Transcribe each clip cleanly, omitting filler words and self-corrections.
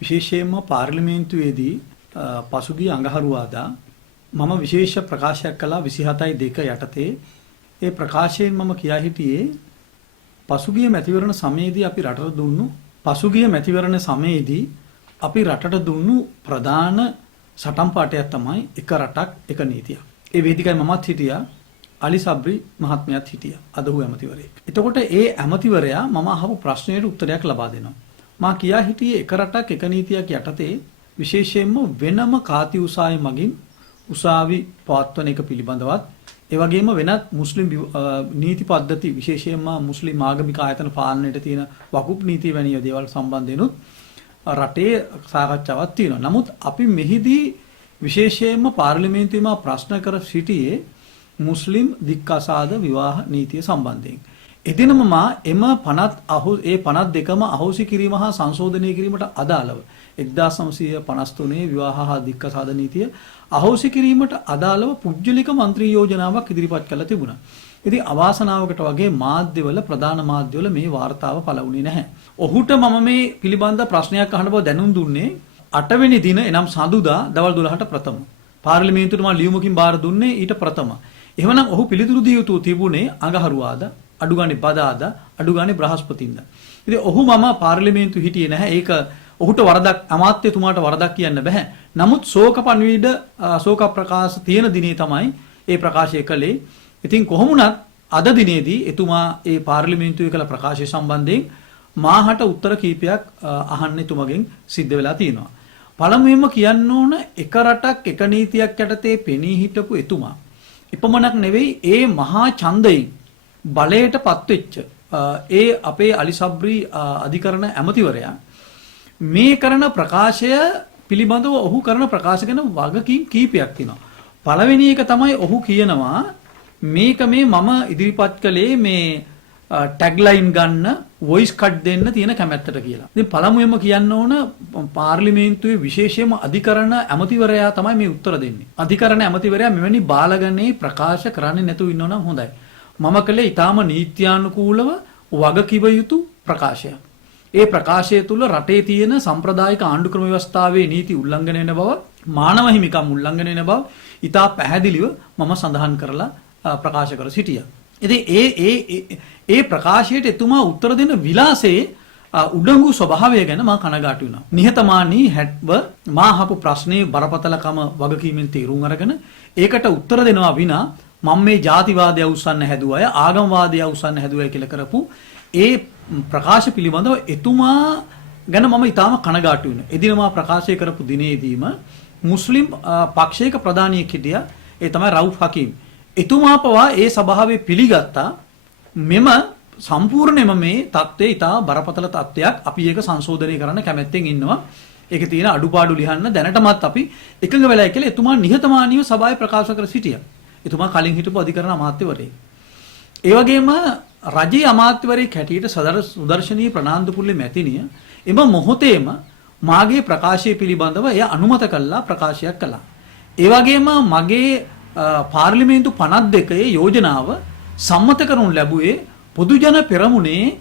විශේෂයෙන්ම පාර්ලිමේන්තුවේදී පසුගිය අඟහරුවාදා මම විශේෂ ප්‍රකාශයක් කළා 27.2 යටතේ. ඒ ප්‍රකාශයෙන් මම කියා හිටියේ පසුගිය මැතිවරණ සමයේදී අපි රටට දුන්නු ප්‍රධාන සටන් පාඨයක් තමයි එක රටක් එක නීතියක්. ඒ වේදිකාවේ මමත් හිටියා, අලි සබ්රි මහත්මයාත් හිටියා. අද ඔහු ඇමතිවරයෙක්. එතකොට ඒ ඇමතිවරයා මම අහපු ප්‍රශ්නයට උත්තරයක් ලබා දෙනවා. මා කියා හිටියේ එක රටක් එක නීතියක් යටතේ විශේෂයෙන්ම වෙනම කාති උසාවි මගින් උසාවි පවත්වන එක පිළිබඳවත් ඒ වගේම වෙනත් මුස්ලිම් නීති පද්ධති විශේෂයෙන්ම මුස්ලිම් ආගමික ආයතන පාලනයට තියෙන වකුප් නීති වැනි දේවල් සම්බන්ධෙනුත් රටේ සාකච්ඡාවක් තියෙනවා. නමුත් අපි මෙහිදී විශේෂයෙන්ම පාර්ලිමේන්තුවේම ප්‍රශ්න කර සිටියේ මුස්ලිම් දික්කසාද විවාහ නීතිය සම්බන්ධයෙන්. එදිනම මා එම 52ම අහෝසි කිරීම හා සංශෝධනය කිරීමට අදාළව 1953 විවාහ හා දික්කසාද නීතිය අහෝසි කිරීමට අදාළව පුජ්‍යලික මන්ත්‍රී යෝජනාවක් ඉදිරිපත් කළා තිබුණා. ඉතින් අවාසනාවකට වගේ මාධ්‍යවල ප්‍රධාන මාධ්‍යවල මේ වාර්තාව පළ වුණේ නැහැ. ඔහුට මම මේ පිළිබඳ ප්‍රශ්නයක් අහන්න බව දැනුම් දුන්නේ 8 වෙනි දින එනම් සඳුදා දවල් 12ට ප්‍රථම. පාර්ලිමේන්තුවට මම ලියුමකින් බාර දුන්නේ ඊට ප්‍රථම. එහෙමනම් ඔහු පිළිතුරු දිය යුතු තිබුණේ අඟහරුවාදා, අඩුගානේ බදාදා, අඩුගානේ බ්‍රහස්පතින්දා. ඉතින් ඔහු මම පාර්ලිමේන්තුව හිටියේ නැහැ. ඒක ඔහුට වරදක්, අමාත්‍යතුමාට වරදක් කියන්න බෑ. නමුත් ශෝක පණිවිඩ ශෝක ප්‍රකාශ තියෙන දිනේ තමයි ඒ ප්‍රකාශය කළේ. ඉතින් කොහොමුණත් අද දිනේදී එතුමා ඒ පාර්ලිමේන්තුවේ කළ ප්‍රකාශය සම්බන්ධයෙන් මාහට උත්තර කීපයක් අහන්න එතුමගෙන් සිද්ධ වෙලා තියෙනවා. පළමුවෙන්ම කියන්න ඕන එක රටක් එක නීතියක් යටතේ පෙනී හිටපු එතුමා එපමණක් නෙවෙයි ඒ මහා ඡන්දයෙන් බලයට පත්වෙච්ච ඒ අපේ අලි සබ්රි අධිකරණ ඇමතිවරයා මේ කරන ප්‍රකාශය පිළිබඳව ඔහු කරන ප්‍රකාශ ගැන වගකීම් කීපයක් තියෙනවා. පළවෙනි එක තමයි ඔහු කියනවා මේක මේ මම ඉදිරිපත් කළේ මේ ටැග්ලයින් ගන්න වොයිස් කට් දෙන්න තියෙන කැමැත්තට කියලා. ඉතින් පළමුවෙන්ම කියන්න ඕන පාර්ලිමේන්තුවේ විශේෂයෙන්ම අධිකරණ ඇමතිවරයා තමයි මේ උත්තර දෙන්නේ. අධිකරණ ඇමතිවරයා මෙවැනි බාලගණේ ප්‍රකාශ කරන්නේ නැතුව ඉන්නව නම් හොඳයි. මම කළේ ඊටාම නීත්‍යානුකූලව වගකිව යුතු ප්‍රකාශයක්. ඒ ප්‍රකාශය තුළ රටේ තියෙන සම්ප්‍රදායික ආණ්ඩුක්‍රම ව්‍යවස්ථාවේ නීති උල්ලංඝනය වෙන බව, මානව හිමිකම් උල්ලංඝනය වෙන බව ඉතා පැහැදිලිව මම සඳහන් කරලා ප්‍රකාශ කර සිටියා. ඉතින් ඒ ප්‍රකාශයට එතුමා උත්තර දෙන විලාසයේ උඩඟු ස්වභාවය ගැන මා කනගාටු වෙනවා. නිහතමානී හැට්ව මා අහපු ප්‍රශ්නේ බරපතලකම වගකීමෙන් තීරුම් අරගෙන ඒකට උත්තර දෙනවා විනා මම මේ ජාතිවාදය උස්සන්න හැදුවය, ආගමවාදය උස්සන්න හැදුවය කියලා කරපු ඒ ප්‍රකාශ පිළිබඳව එතුමා ගැන මම ඊටාම කනගාටු වෙනවා. එදින මා ප්‍රකාශය කරපු දිනේදීම මුස්ලිම් පක්ෂයක ප්‍රධානියෙක් හිටියා. ඒ තමයි රවුෆ් හකීම්. එතුමා පවා ඒ සභාවේ පිළිගත්තා මෙම සම්පූර්ණයෙන්ම මේ தත්ත්වය ඉතා බරපතල තත්ත්වයක්, අපි ඒක සංශෝධනය කරන්න කැමැත්තෙන් ඉන්නවා. ඒකේ තියෙන අඩුපාඩු ලියන්න දැනටමත් අපි එකඟ වෙලා කියලා එතුමා නිහතමානීව සභාවේ ප්‍රකාශ කර සිටියා. එතුමා කලින් හිටපු අධිකරණ අමාත්‍යවරයෙක්. ඒ වගේම රජයේ අමාත්‍යවරයෙක් හැටියට සුදර්ශනී ප්‍රනාන්දුපුල්ලේ මැතිණිය එම මොහොතේම මාගේ ප්‍රකාශය පිළිබඳව එය අනුමත කළා, ප්‍රකාශයක් කළා. ඒ වගේම මගේ පාර්ලිමේන්තු 52 යෝජනාව සම්මත කරනු ලැබුවේ පොදුජන පෙරමුණේ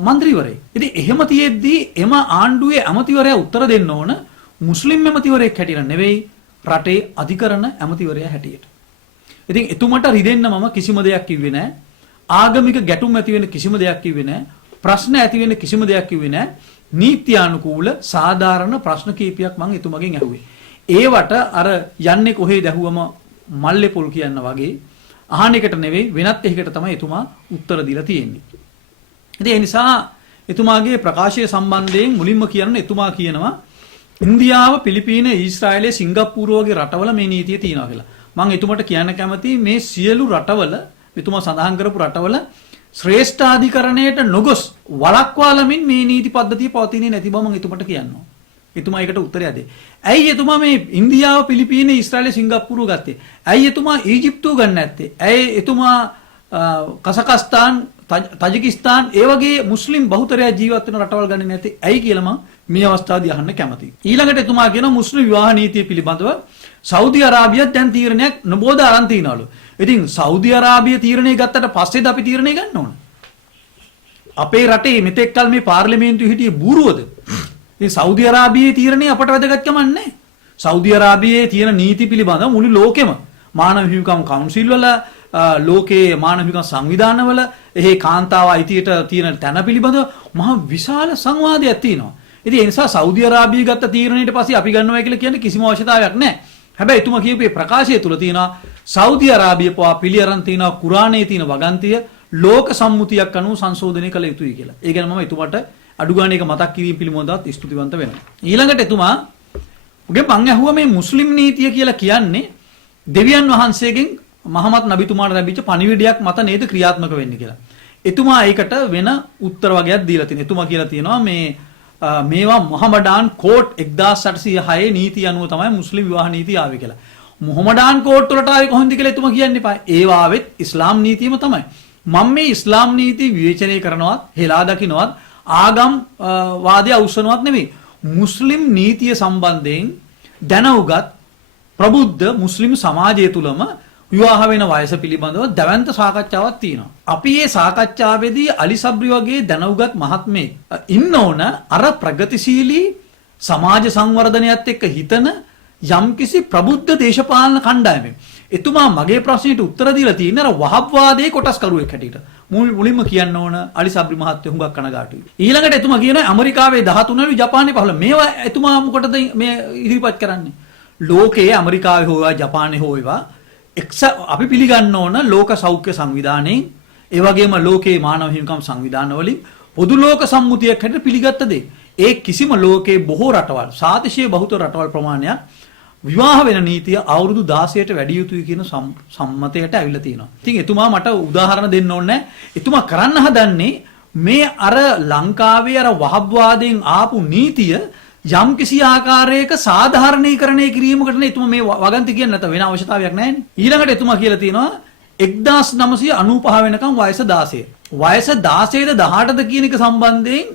මන්ත්‍රීවරයෙක්. ඉතින් එහෙම තියෙද්දී එම ආණ්ඩුවේ ඇමතිවරයා උත්තර දෙන්න ඕන මුස්ලිම් ඇමතිවරයෙක් හැටියට නෙවෙයි, රටේ අධිකරණ ඇමතිවරයා හැටියට. ඉතින් එතුමට රිදෙන්න මම කිසිම දෙයක් කිව්වේ නැහැ. ආගමික ගැටුම් ඇති වෙන කිසිම දෙයක් කිව්වේ නැහැ. ප්‍රශ්න ඇති වෙන කිසිම දෙයක් කිව්වේ නැහැ. නීත්‍යානුකූල සාධාරණ ප්‍රශ්න කීපයක් මම එතුමගෙන් ඇහුවේ. ඒවට අර යන්නේ කොහෙද ඇහුවම මල්ලේ පොල් කියන්න වගේ අහන එකට නෙවෙයි වෙනත් එකකට තමයි එතුමා උත්තර දීලා තියෙන්නේ. ඉතින් ඒ නිසා එතුමාගේ ප්‍රකාශය සම්බන්ධයෙන් මුලින්ම කියන්න එතුමා කියනවා ඉන්දියාව, පිලිපීන, ඊශ්‍රායලය, සිංගප්පූරු වගේ රටවල මේ නීතිය තියෙනවා කියලා. මම එතුමට කියන්න කැමතියි මේ සියලු රටවල එතුමා සඳහන් කරපු රටවල ශ්‍රේෂ්ඨාධිකරණයට නොගොස් වළක්වාලමින් මේ නීති පද්ධතිය පවතින්නේ නැති බව මම එතුමට කියනවා. එතුමා ඒකට උත්තරය දෙයි. ඇයි එතුමා මේ ඉන්දියාව, පිලිපීන, ඊශ්‍රායලය, සිංගප්පූරු ගත්තේ? ඇයි එතුමා ඊජිප්තුව ගන්න නැත්තේ? ඇයි එතුමා කසකස්තාන්, තජිකිස්තාන් ඒ වගේ මුස්ලිම් බහුතරය ජීවත් වෙන රටවල් ගන්නේ නැත්තේ? ඇයි කියලා මම මේ අවස්ථාවේදී අහන්න කැමතියි. ඊළඟට එතුමා කියන මුස්ලිම් විවාහ නීතිය පිළිබඳව සෞදි අරාබියත් දැන් තීරණයක් නොබෝද අරන් තියනවලු. ඉතින් සෞදි අරාබිය තීරණය ගත්තට පස්සේද අපි තීරණය ගන්න ඕන? අපේ රටේ මෙතෙක් කල මේ පාර්ලිමේන්තුවේ හිටියේ බූරුවද? ඉතින් සෞදි අරාබියේ තීරණේ අපට වැදගත්කමක් නැහැ. සෞදි අරාබියේ තියෙන නීති පිළිබඳව මුළු ලෝකෙම මානව හිමිකම් කවුන්සිල් වල ලෝකයේ මානව හිමිකම් සංවිධානවල එහි කාන්තාව අයිතියට තියෙන තැන පිළිබඳව මහ විශාල සංවාදයක් තියෙනවා. ඉතින් ඒ නිසා සෞදි අරාබිය ගත්ත තීරණයට පස්සේ අපි ගන්නවා කියලා කියන්නේ කිසිම අවශ්‍යතාවයක් නැහැ. හැබැයි එතුමා කියපු මේ ප්‍රකාශය තුල තියෙනවා සෞදි අරාබිය පවා පිළිඅරන් තියෙනවා කුරානයේ තියෙන වගන්තිය ලෝක සම්මුතියක් අනුව සංශෝධනය කළ යුතුයි කියලා. ඒ ගැන මම එතුමාට අඩු ගන්න එක මතක් කිරීම පිළිබඳවත් ස්තුතිවන්ත වෙනවා. ඊළඟට එතුමා උගේ මං ඇහුවා මේ මුස්ලිම් නීතිය කියලා කියන්නේ දෙවියන් වහන්සේගෙන් මහමත් නබිතුමාට ලැබිච්ච පණිවිඩයක් මත නේද ක්‍රියාත්මක වෙන්නේ කියලා. එතුමා ඒකට වෙන උත්තර වගේක් දීලා තියෙනවා. එතුමා කියලා තියෙනවා මේවා මොහමඩාන් කෝඩ් 1806 නීතිය අනුව තමයි මුස්ලිම් විවාහ නීතිය ආවේ කියලා. මොහමඩාන් කෝඩ් වලට ආවේ කොහොමද කියලා එතුමා කියන්න එපා. ඒවා ආවෙත් ඉස්ලාම් නීතියම තමයි. මම මේ ඉස්ලාම් නීති විවේචනය කරනවත් හෙලා දකින්නවත් ආගම් වාදය අවශ්‍යනවත් නෙමෙයි. මුස්ලිම් නීතිය සම්බන්ධයෙන් දැනුගත් ප්‍රබුද්ධ මුස්ලිම් සමාජය තුලම විවාහ වෙන වයස පිළිබඳව දැවැන්ත සාකච්ඡාවක් තියෙනවා. අපි මේ සාකච්ඡාවේදී අලි සබ්රි වගේ දැනුගත් මහත්මයෙක් ඉන්න ඕන අර ප්‍රගතිශීලී සමාජ සංවර්ධනයත් එක්ක හිතන යම්කිසි ප්‍රබුද්ධ දේශපාලන කණ්ඩායමක්. එතුමා මගේ ප්‍රශ්නෙට උත්තර දීලා තියෙන අර වහබ්වාදයේ කොටස්කරුවෙක් හැටියට. මුලින්ම කියන්න ඕන අලි සබ්රි මහත්තයා හුඟක් කනගාටුයි. ඊළඟට එතුමා කියනවා ඇමරිකාවේ 13 වෙනි ජපානයේ 15 මේවා එතුමා මොකටද මේ ඉදිරිපත් කරන්නේ? ලෝකයේ ඇමරිකාවේ හෝ ජපානයේ හෝ ඒවා අපි පිළිගන්න ඕන ලෝක සෞඛ්‍ය සංවිධානයේ ඒ වගේම ලෝකයේ මානව හිමිකම් සංවිධාන වලින් පොදු ලෝක සම්මුතියක් හැටියට පිළිගත්ත දේ. ඒ කිසිම ලෝකයේ බොහෝ රටවල් සාතිශය බහුතර රටවල් ප්‍රමාණයක් විවාහ වෙන නීතිය අවුරුදු 16ට වැඩි යුතුයි කියන සම්මතයට ඇවිල්ලා තියෙනවා. ඉතින් එතුමා මට උදාහරණ දෙන්න ඕනේ. එතුමා කරන්න හදන්නේ මේ අර ලංකාවේ අර වහබ්වාදයෙන් ආපු නීතිය යම් කිසි ආකාරයක සාධාරණීකරණය කිරීමකට නේ එතුමා මේ වගන්ති කියන්නේ නැත වෙන අවශ්‍යතාවයක් නැහැ නේ. ඊළඟට එතුමා කියලා තියෙනවා 1995 වෙනකම් වයස 16. වයස 16ද 18ද කියන එක සම්බන්ධයෙන්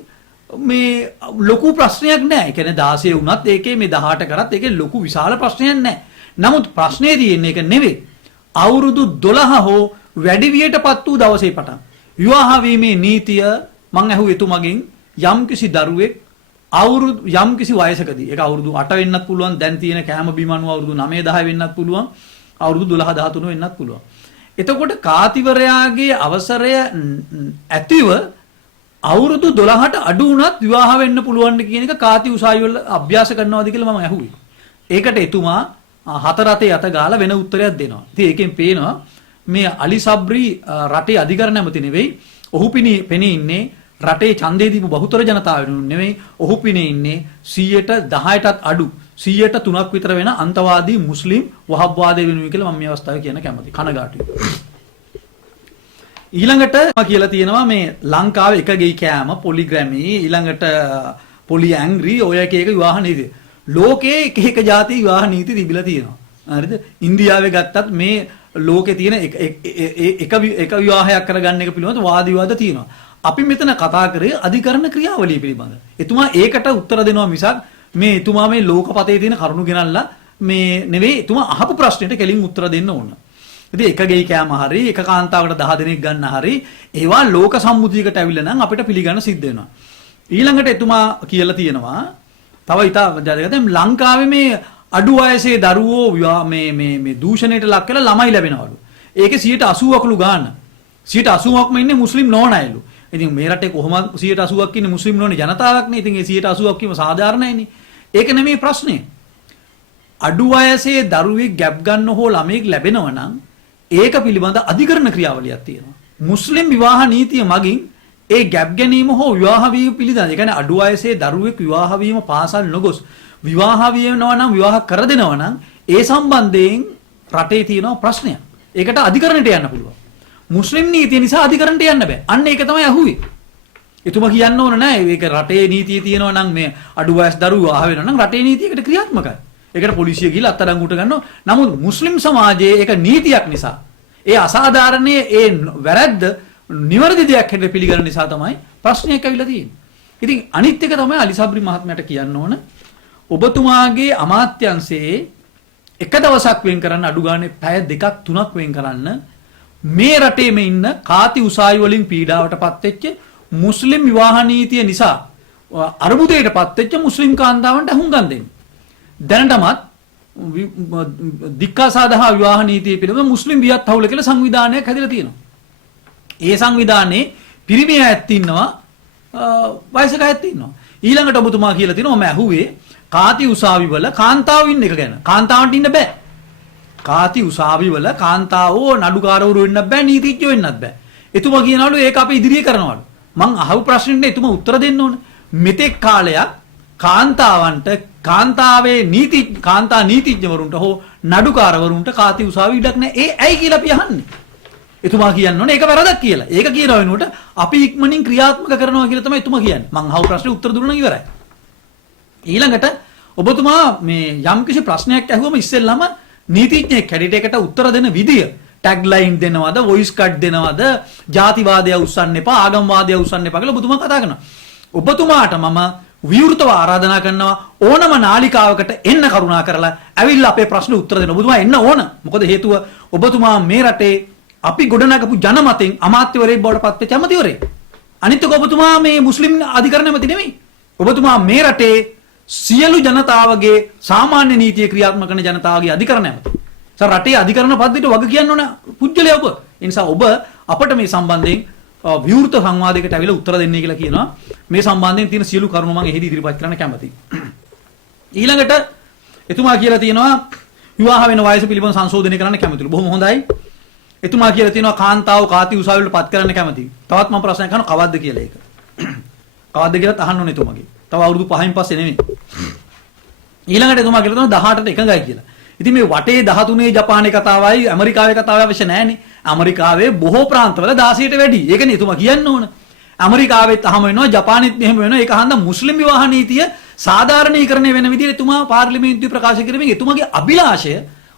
මේ ලොකු ප්‍රශ්නයක් නැහැ. ඒ කියන්නේ 16 වුණත් ඒකේ මේ 18 කරත් ඒකේ ලොකු විශාල ප්‍රශ්නයක් නැහැ. නමුත් ප්‍රශ්නේ තියෙන්නේ ඒක නෙවෙයි. අවුරුදු 12 හෝ වැඩි වියටපත් වූ දවසේ පටන් විවාහ වීමේ නීතිය මං අහුව එතුමගෙන් යම් කිසි දරුවෙක් අවුරුදු යම් කිසි වයසකදී ඒක අවුරුදු 8 වෙන්නත් පුළුවන් දැන් තියෙන කෑම බීම අනුව අවුරුදු 9 10 වෙන්නත් පුළුවන් අවුරුදු 12 13 වෙන්නත් පුළුවන්. එතකොට කාතිවරයාගේ අවසරය ඇතිව අවුරුදු 12ට අඩු වුණත් විවාහ වෙන්න පුළුවන් කියන එක කාති උසාවි වල අභ්‍යාස කරනවාද කියලා මම අහුවේ. ඒකට එතුමා හතර අතේ අත ගාලා වෙන උත්තරයක් දෙනවා. ඉතින් ඒකෙන් පේනවා මේ අලි සබ්රි රටේ අධිකරණ නැමති නෙවෙයි. ඔහු පෙනී ඉන්නේ රටේ ඡන්දේ දීපු බහුතර ජනතාව වෙනුවෙන් නෙවෙයි. ඔහු පෙනී ඉන්නේ 10%ටත් අඩු 100%ක් විතර වෙන අන්තවාදී මුස්ලිම් වහබ්වාදය වෙනුවෙන් කියලා මම මේ අවස්ථාවේ කියන්න කැමතියි. කනගාටුයි. ඊළඟට කියලා තියෙනවා මේ ලංකාවේ එක ගෙයි කෑම පොලිග්‍රැමි ඊළඟට පොලි ඇංග්‍රි ඔය එක එක විවාහ නීති ලෝකයේ එක එක ಜಾති විවාහ නීති තිබිලා තියෙනවා. හරිද? ඉන්දියාවේ ගත්තත් මේ ලෝකේ තියෙන එක විවාහයක් කරගන්න එක පිළිබඳව වාද විවාද තියෙනවා. අපි මෙතන කතා කරේ අධිකරණ ක්‍රියාවලිය පිළිබඳව. එතුමා ඒකට උත්තර දෙනවා මිසක් මේ එතුමා මේ ලෝකපතේ තියෙන කරුණු ගෙනල්ලා මේ නෙවෙයි එතුමා අහපු ප්‍රශ්නෙට කෙලින් උත්තර දෙන්න ඕන. ඉතින් එක ගෙයි කෑම හරි එක කාන්තාවකට 10 දෙනෙක් ගන්න හරි ඒවා ලෝක සම්මුතියකට ඇවිල්ලා නම් අපිට පිළිගන්න සිද්ධ වෙනවා. ඊළඟට එතුමා කියලා තියෙනවා තව ඉතා ලංකාවේ මේ අඩු වයසේ දරුවෝ මේ දූෂණයට ලක් කරලා ළමයි ලැබෙනවලු. ඒකේ 80%කලු ගන්න. 80%ක්ම ඉන්නේ මුස්ලිම් නොවන අයලු. ඉතින් මේ රටේ කොහොමද 80%ක් ඉන්නේ මුස්ලිම් නොවන ජනතාවක් නේ. ඉතින් ඒ 80%ක් කීම සාධාරණයිනේ. ඒක නෙමෙයි ප්‍රශ්නේ. අඩු වයසේ දරුවෙක් ගැප් ගන්න හෝ ළමෙක් ලැබෙනවා නම් ඒක පිළිබඳ අධිකරණ ක්‍රියාවලියක් තියෙනවා. මුස්ලිම් විවාහ නීතිය මගින් ඒ ගැප් ගැනීම හෝ විවාහ වීම පිළිබඳ ඒ කියන්නේ අඩු වයසේ දරුවෙක් විවාහ වීම පාසල් නොගොස් විවාහ වෙනවා නම් විවාහ කර දෙනවා නම් ඒ සම්බන්ධයෙන් රටේ තියෙන ප්‍රශ්නයක්. ඒකට අධිකරණයට යන්න පුළුවන්. මුස්ලිම් නීතිය නිසා අධිකරණයට යන්න බෑ. අන්න ඒක තමයි අහුවේ. එතුමා කියන්න ඕන නෑ මේක රටේ නීතිය තියෙනවා නම් මේ අඩු වයස් දරුවෝ විවාහ වෙනවා නම් රටේ නීතියකට ක්‍රියාත්මකයි. ඒකට පොලිසිය ගිහලා අත්අඩංගුවට ගන්නවා. නමුත් මුස්ලිම් සමාජයේ ඒක නීතියක් නිසා ඒ අසාධාරණයේ ඒ වැරද්ද නිවැරදි දෙයක් හැටියට පිළිගන්න නිසා තමයි ප්‍රශ්නයක් ඇවිල්ලා තියෙන්නේ. ඉතින් අනිත් එක තමයි අලි සබ්රි මහත්මයාට කියන්න ඕන ඔබතුමාගේ අමාත්‍යංශයේ එක දවසක් වෙන් කරන්න අඩු ගානේ පැය 2ක් 3ක් වෙන් කරන්න මේ රටේම ඉන්න කාති උසාවි වලින් පීඩාවටපත් වෙච්ච මුස්ලිම් විවාහ නීතිය නිසා අරුබුදයටපත් වෙච්ච මුස්ලිම් කාන්තාවන්ට හුඟම් දෙන්නේ. දැනටමත් දික්කාසාදහා විවාහ නීතිය පිළිබඳ මුස්ලිම් වියත් හවුල කියලා සංවිධානයක් හැදිලා තියෙනවා. ඒ සංවිධානයේ පිරිමි ඇත් ඉන්නවා, වයසක ඇත් ඉන්නවා. ඊළඟට ඔබතුමා කියලා තියෙනවා මම ඇහුවේ කාති උසාවිවල කාන්තාව ඉන්න එක ගැන. කාන්තාවන්ට ඉන්න බෑ. කාති උසාවිවල කාන්තාවෝ නඩුකාරවරු වෙන්නත් බෑ, නීතිඥයෝ වෙන්නත් බෑ. එතුමා කියනවලු ඒක අපි ඉදිරියේ කරනවලු. මං අහපු ප්‍රශ්නෙට එතුමා උත්තර දෙන්න ඕන. මෙතෙක් කාලයක් කාන්තාවන්ට කාන්තා නීතිඥවරුන්ට හෝ නඩුකාරවරුන්ට කාති උසාවි ඉඩක් නැහැ. ඒ ඇයි කියලා අපි අහන්නේ. එතුමා කියන්න ඕනේ ඒක වැරදක් කියලා. ඒක කියන වෙනුවට අපි ඉක්මනින් ක්‍රියාත්මක කරනවා කියලා තමයි එතුමා කියන්නේ. මං අහපු ප්‍රශ්නේ උත්තර දුන්නා නම් ඉවරයි. ඊළඟට ඔබතුමා මේ යම්කිසි ප්‍රශ්නයක් ඇහුවම ඉස්සෙල්ලාම නීතිඥයෙක් හැටියට ඒකට උත්තර දෙන විදිය ටැග් ලයින් දෙනවද, වොයිස් කට් දෙනවද, ජාතිවාදය උස්සන්න එපා, ආගම්වාදය උස්සන්න එපා කියලා ඔබතුමා කතා කරනවා. ඔබතුමාට මම විවෘතව ආරාධනා කරනවා ඕනම නාලිකාවකට එන්න කරුණා කරලා ඇවිල්ලා අපේ ප්‍රශ්න උත්තර දෙන්න. ඔබතුමා එන්න ඕන. මොකද හේතුව ඔබතුමා මේ රටේ අපි ගොඩනගපු ජනමතෙන් අමාත්‍යවරයෙක් බවට පත් වෙච්ච ඇමතිවරයෙක්. අනිත් එක ඔබතුමා මේ මුස්ලිම් අධිකරණ ඇමති නෙමෙයි. ඔබතුමා මේ රටේ සියලු ජනතාවගේ සාමාන්‍ය නීතිය ක්‍රියාත්මක කරන ජනතාවගේ අධිකරණ ඇමති. රටේ අධිකරණ පද්ධතියට වග කියන්න ඕන පුජ්‍යලයා ඔබ. ඒ නිසා ඔබ අපට මේ සම්බන්ධයෙන් විවෘත සංවාදයකට ඇවිල්ලා උත්තර දෙන්නේ කියලා කියනවා. මේ සම්බන්ධයෙන් තියෙන සියලු කරුණු මම එහිදී ඉදිරිපත් කරන්න කැමතියි. ඊළඟට එතුමා කියලා තියෙනවා විවාහ වෙන වයස පිළිබඳ සංශෝධනය කරන්න කැමතිලු. බොහොම හොඳයි. එතුමා කියලා තියෙනවා කාන්තාව කාති උසාවිවලට පත් කරන්න කැමතියි. තවත් මම ප්‍රශ්නයක් අහනවා කවද්ද කියලා ඒක. කවද්ද කියලා අහන්න ඕනේ එතුමාගේ. තව අවුරුදු 5න් පස්සේ නෙමෙයි. ඊළඟට එතුමා කියලා තියෙනවා 18ට එකඟයි කියලා. ඉතින් මේ වටේ 13 ජපානයේ කතාවයි ඇමරිකාවේ කතාවයි අවශ්‍ය නැහැනේ. ඇමරිකාවේ බොහෝ ප්‍රාන්තවල 16ට වැඩි. ඒකනේ එතුමා කියන්න ඕන. ඇමරිකාවෙත් අහම වෙනවා, ජපානෙත් මෙහෙම වෙනවා. ඒක හන්ද මුස්ලිම් විවාහ නීතිය සාධාරණීකරණය වෙන විදිහට එතුමා පාර්ලිමේන්තුවේ ප්‍රකාශ කරමින් එතුමාගේ අභිලාෂය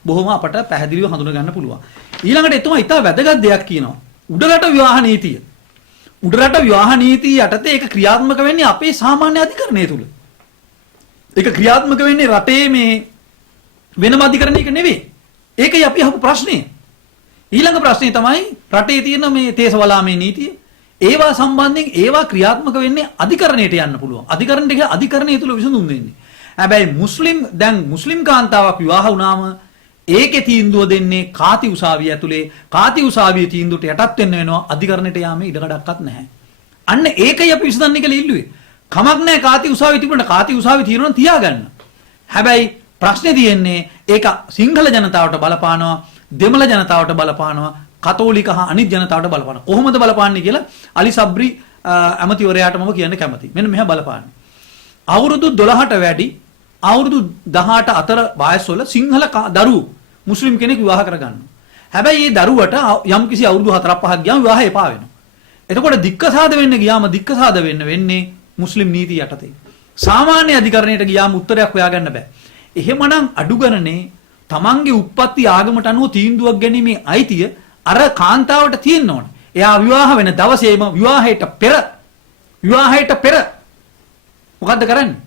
බොහොම අපට පැහැදිලිව හඳුනා ගන්න පුළුවන්. ඊළඟට එතුමා ඉතා වැදගත් දෙයක් කියනවා. උඩරට විවාහ නීතිය. උඩරට විවාහ නීතිය යටතේ ඒක ක්‍රියාත්මක වෙන්නේ අපේ සාමාන්‍ය අධිකරණය තුල. ඒක ක්‍රියාත්මක වෙන්නේ රටේ මේ වෙනම අධිකරණයක නෙවෙයි. ඒකයි අපි අහපු ප්‍රශ්නේ. ඊළඟ ප්‍රශ්නේ තමයි රටේ තියෙන මේ තේසවලාමේ නීතිය. ඒවා සම්බන්ධයෙන් ඒවා ක්‍රියාත්මක වෙන්නේ අධිකරණයට යන්න පුළුවන්. අධිකරණයට ගිහලා අධිකරණය තුල විසඳුම් දෙන්නේ. හැබැයි මුස්ලිම් කාන්තාවක් විවාහ වුණාම ඒකේ තීන්දුව දෙන්නේ කාති උසාවිය ඇතුලේ. කාති උසාවියේ තීන්දුවට යටත් වෙන්න වෙනවා. අධිකරණයට යාමේ ඉඩකඩක්වත් නැහැ. අන්න ඒකයි අපි විසඳන්නේ කියලා ඉල්ලුවේ. කමක් නැහැ කාති උසාවිය තිබුණා. කාති උසාවිය තීරණ තියාගන්න. හැබැයි ප්‍රශ්නේ තියෙන්නේ ඒක සිංහල ජනතාවට බලපානවා, දෙමළ ජනතාවට බලපානවා, කතෝලික හා අනිත් ජනතාවට බලපානවා. කොහොමද බලපාන්නේ කියලා අලි සබ්රි ඇමතිවරයාට මම කියන්න කැමතියි. මෙන්න මෙහෙම බලපාන්නේ. අවුරුදු 12ට වැඩි අවුරුදු 18 අතර වයස්වල සිංහල දරුවෝ මුස්ලිම් කෙනෙක් විවාහ කරගන්නවා. හැබැයි මේ දරුවට යම්කිසි අවුරුදු 4-5ක් ගියාම විවාහය එපා වෙනවා. එතකොට දික්කසාද වෙන්න ගියාම දික්කසාද වෙන්නේ මුස්ලිම් නීතිය යටතේ. සාමාන්‍ය අධිකරණයට ගියාම උත්තරයක් හොයාගන්න බෑ. එහෙමනම් අඩු ගණනේ තමන්ගේ උප්පත්ති ආගමට අනුව තීන්දුවක් ගැනීමේ අයිතිය අර කාන්තාවට තියෙන්න ඕන. එයා විවාහ වෙන දවසේම විවාහයට පෙර මොකද්ද කරන්නේ?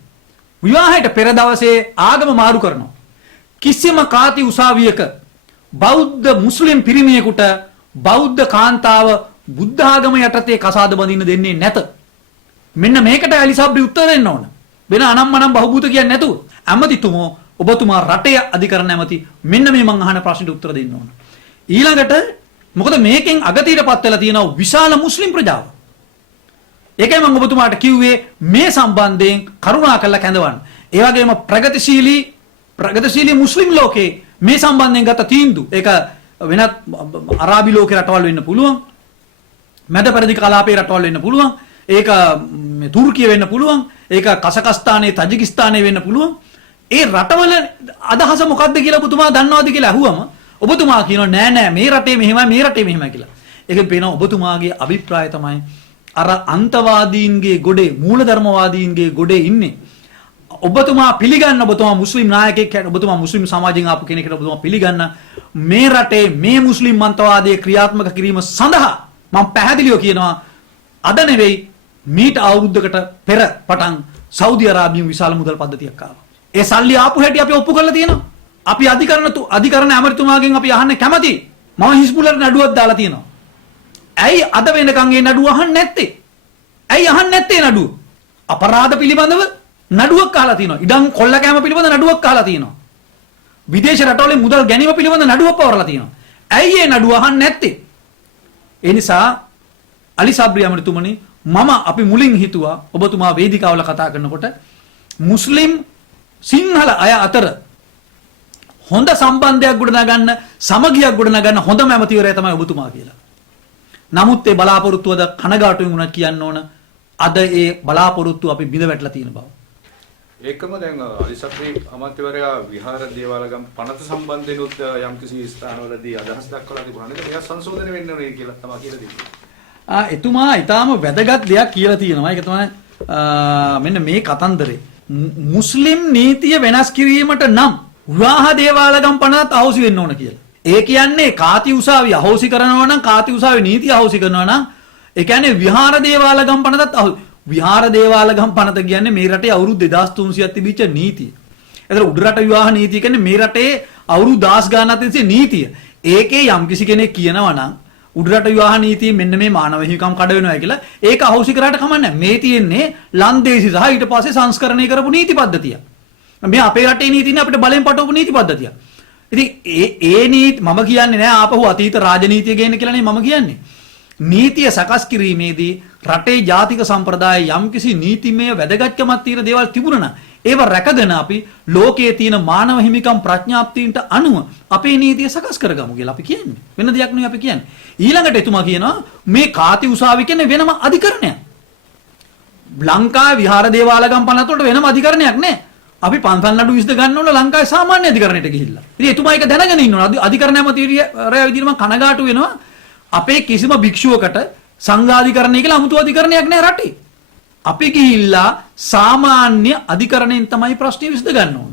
විවාහයට පෙර දවසේ ආගම මාරු කරනවා. කිසිම කාති උසාවියක බෞද්ධ මුස්ලිම් පිරිමියෙකුට බෞද්ධ කාන්තාව බුද්ධ ආගම යටතේ කසාද බඳින්න දෙන්නේ නැත. මෙන්න මේකට ඇලිසබ්‍රි උත්තර දෙන්න ඕන. වෙන අනම්මනම් බහූබූත කියන්නේ නැතුව. ඇමතිතුමෝ ඔබතුමා රටේ අධිකරණ ඇමති මෙන්න මේ මං අහන ප්‍රශ්නෙට උත්තර දෙන්න ඕන. ඊළඟට මොකද මේකෙන් අගතියටපත් වෙලා තියෙන විශාල මුස්ලිම් ප්‍රජාව. ඒකයි මම ඔබතුමාට කිව්වේ මේ සම්බන්ධයෙන් කරුණා කරලා කැඳවන්න. ඒ වගේම ප්‍රගතිශීලී මුස්ලිම් ලෝකේ මේ සම්බන්ධයෙන් ගත තීන්දුව ඒක වෙනත් අරාබි ලෝකේ රටවල් වෙන්න පුළුවන්. මැද පෙරදිග කලාපයේ රටවල් වෙන්න පුළුවන්. ඒක තුර්කිය වෙන්න පුළුවන්. ඒක කසකස්තානයේ තජිකිස්තානයේ වෙන්න පුළුවන්. ඒ රටවල අදහස මොකක්ද කියලා ඔබතුමා දන්නවද කියලා අහුවම ඔබතුමා කියනවා නෑ මේ රටේ මෙහෙමයි මේ රටේ මෙහෙමයි කියලා. ඒකෙන් පේනවා ඔබතුමාගේ අභිප්‍රාය තමයි අර අන්තවාදීන්ගේ ගොඩේ මූලධර්මවාදීන්ගේ ගොඩේ ඉන්නේ. ඔබතුමා පිළිගන්න ඔබතුමා මුස්ලිම් නායකයෙක් ඔබතුමා මුස්ලිම් සමාජයෙන් ආපු කෙනෙක්ට ඔබතුමා පිළිගන්න මේ රටේ මේ මුස්ලිම් මන්තවාදයේ ක්‍රියාත්මක කිරීම සඳහා මම පැහැදිලිව කියනවා අද නෙවෙයි මීට අවුරුද්දකට පෙර පටන් සෞදි අරාබියෙන් විශාල මුදල් පද්ධතියක් ආවා. ඒ සල්ලි ආපු හැටි අපි ඔප්පු කරලා තියෙනවා. අපි අධිකරණ ඇමරිතුමාගෙන් අපි අහන්න කැමති. මම හිස්බුලට නඩුවක් දාලා තියෙනවා. ඇයි අද වෙනකන් ඒ නඩුව අහන්නේ නැත්තේ? ඇයි අහන්නේ නැත්තේ නඩුව? අපරාධ පිළිබඳව නඩුවක් අහලා තියෙනවා. ඉඩම් කොල්ල කෑම පිළිබඳව නඩුවක් අහලා තියෙනවා. විදේශ රටවල මුදල් ගැනීම පිළිබඳ නඩුවක් පවරලා තියෙනවා. ඇයි ඒ නඩුව අහන්නේ නැත්තේ? ඒ නිසා අලි සබ්රි ඇමතිතුමනි මම අපි මුලින් හිතුවා ඔබතුමා වේදිකාවල කතා කරනකොට මුස්ලිම් සිංහල අය අතර හොඳ සම්බන්ධයක් ගොඩනගන්න සමගියක් ගොඩනගන්න හොඳම ඇමතිවරයා තමයි ඔබතුමා කියලා. නමුත් ඒ බලාපොරොත්තුවද කනගාටුවෙන් උනත් කියන්න ඕන අද ඒ බලාපොරොත්තු අපි බිඳ වැටලා තියෙන බව. ඒකම දැන් අලිසබ්‍රි අමාත්‍යවරයා විහාර දේවාලගම් පනත සම්බන්ධයෙන් උත් යම්කිසි ස්ථානවලදී අදහස් දක්වලා තිබුණා නේද? මේක සංශෝධනය වෙන්න ඕනේ කියලා තමයි කියලා දෙන්නේ. එතුමා ඊටාම වැදගත් දෙයක් කියලා තියෙනවා. ඒක තමයි මෙන්න මේ කතන්දරේ. මුස්ලිම් නීතිය වෙනස් කිරීමට නම් විවාහ දේවාලගම් පනත අහෝසි වෙන්න ඕන කියලා. ඒ කියන්නේ කාති උසාවිය අහෝසි කරනවා නම් කාති උසාවිය නීතිය අහෝසි කරනවා නම් ඒ කියන්නේ විහාර දේවාලගම් පනතත් විහාර දේවාලගම් පනත කියන්නේ මේ රටේ අවුරුදු 2300ක් තිබිච්ච නීතිය. ඒතර උඩරට විවාහ නීතිය කියන්නේ මේ රටේ අවුරුදු 10 ගානක් තිබිච්ච නීතිය. ඒකේ යම්කිසි කෙනෙක් කියනවා නම් උඩරට විවාහ නීතිය මෙන්න මේ මානව හිමිකම් කඩ වෙනවා කියලා ඒක අහෝසි කරාට කමක් නැහැ. මේ තියෙන්නේ ලන්දේසි සහ ඊට පස්සේ සංස්කරණය කරපු නීති පද්ධතිය. මේ අපේ රටේ නීතියනේ අපිට බලෙන් පටවපු නීති පද්ධතිය. ඉතින් ඒ නීති මම කියන්නේ නෑ ආපහු අතීත රාජනීතිය ගේන්න කියලා නේ මම කියන්නේ. නීතිය සකස් කිරීමේදී රටේ ජාතික සම්ප්‍රදාය යම්කිසි නීතිමය වැදගත්කමක් තියෙන දේවල් තිබුණා නම් ඒව රැකගෙන අපි ලෝකයේ තියෙන මානව හිමිකම් ප්‍රඥාප්තියන්ට අනුව අපේ නීතිය සකස් කරගමු කියලා අපි කියන්නේ. වෙන දෙයක් නෙවෙයි අපි කියන්නේ. ඊළඟට එතුමා කියනවා මේ කාති උසාවි කියන්නේ වෙනම අධිකරණයක්. ලංකාවේ විහාර දේවාලගම් පනත වලට වෙනම අධිකරණයක් නෑ. අපි පන්සල් නඩු විසඳ ගන්න ඕන ලංකාවේ සාමාන්‍ය අධිකරණයට ගිහිල්ලා. ඉතින් එතුමා ඒක දැනගෙන ඉන්න ඕන. අධිකරණ ඇමතිවරයා විදිහට මම කනගාටු වෙනවා. අපේ කිසිම භික්ෂුවකට සංඝාධිකරණය කියලා 아무තු අධිකරණයක් නෑ රටේ. අපි ගිහිල්ලා සාමාන්‍ය අධිකරණයෙන් තමයි ප්‍රශ්නේ විසඳ ගන්න ඕන.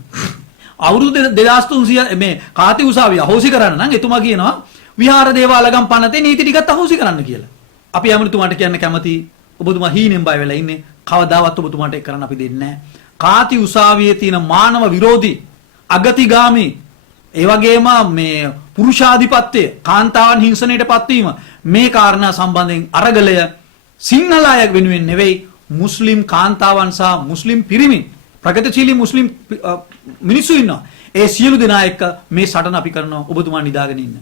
අවුරුදු 2300 මේ කාති උසාවිය අහෝසි කරන්න නම් එතුමා කියනවා විහාර දේවාලගම් පනතේ නීති ටිකත් අහෝසි කරන්න කියලා. අපි ඇමතිතුමාට කියන්න කැමති ඔබතුමා හීනෙන් බය වෙලා ඉන්නේ. කවදාවත් ඔබතුමාට ඒක කරන්න අපි දෙන්නේ නැහැ. කාති උසාවියේ තියෙන මානව විරෝධී අගතිගාමී ඒ වගේම මේ පුරුෂාධිපත්‍ය කාන්තාවන් හිංසනයට පත්වීම මේ කාරණා සම්බන්ධයෙන් අරගලය සිංහල අය වෙනුවෙන් නෙවෙයි මුස්ලිම් කාන්තාවන් සහ මුස්ලිම් පිරිමින් ප්‍රගතිශීලී මුස්ලිම් මිනිස්සු ඉන්නවා. ඒ සියලු දෙනා එක්ක මේ සටන අපි කරනවා. ඔබතුමා නිදාගෙන ඉන්න.